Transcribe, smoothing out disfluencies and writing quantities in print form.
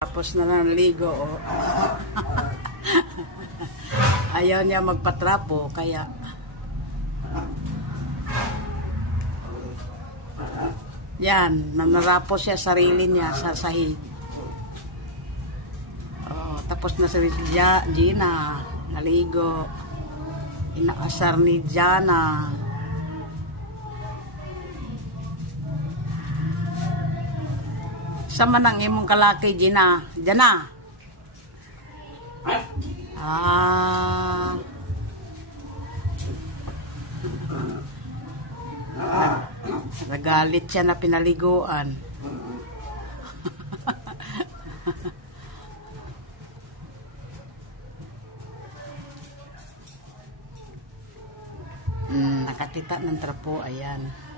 Tapos na naligo, oh. Ayaw niya magpatrapo, kaya yan, nanarapo siya sarili niya sa sahig. Oh, tapos na si Gina, naligo. Inaasar ni Jana. Sama nang imong kalaki, Gina. Jana. Ah. Nagalit siya na pinaliguan. Nakatita ng trapo, ayan.